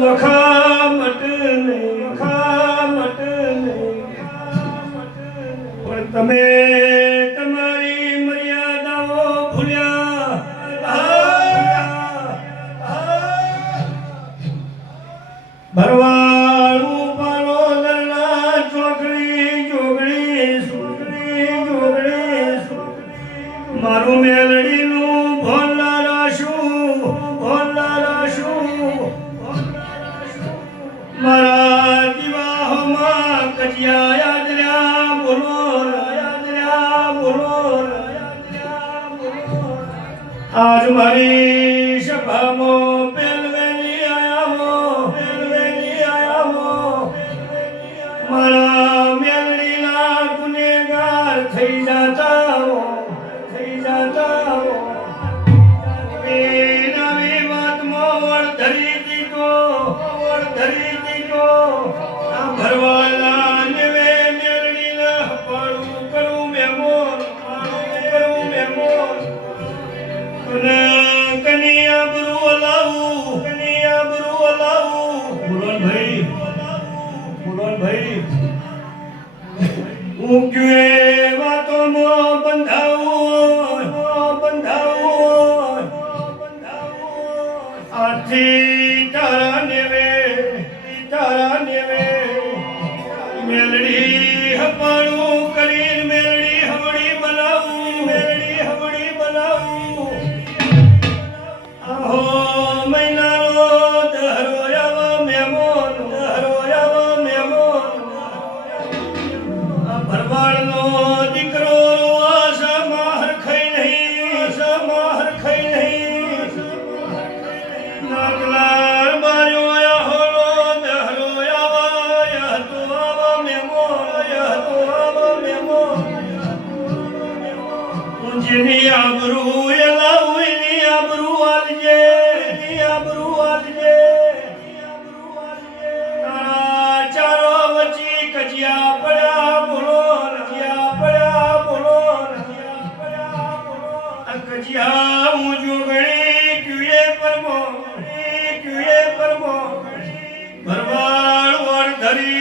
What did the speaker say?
વખામટ પણ તમે તમારી મર્યાદાઓ ભૂલ્યા ભરવાડું પાલોદરના ચોકડી જોગણી મારું મેલડીનું ભોલા રાશું મારા દિવાહોમાં કજિયા યાદ રહ્યા બોલો આજ મારી સભામાં પેલવેલી આયામો મારા મેલડીના ગુનેગાર થઈ જાતા નવી વાતમાં વળધરી દીધો આ ભરવાલા નેવે મેલડીના પાડું કરું મેમોન કનિયા બરુ લાવું બોલોન ભાઈ હું ક્યે વાતોમાં બંધાવું આથી તારા નેવે મેલડી હપાડું કરીને મેલડી હવડી બનાવું આહો મહિનાનો દહરો આવો મેમોન આ ભરવાડનો દીકરો આશામાં હરખાઈ નહીં નાગલાર માર્યો આયા હોલો દહરો આવા તો આવો મેમોન ઊંચની આબરૂ એલાઉની આબરૂ આલજે તારા ચારો વચ્ચે કજિયા પડ્યા બોલો આ કજિયા હું જોગણી ક્યુએ પરમો ભરવાડ વળધરી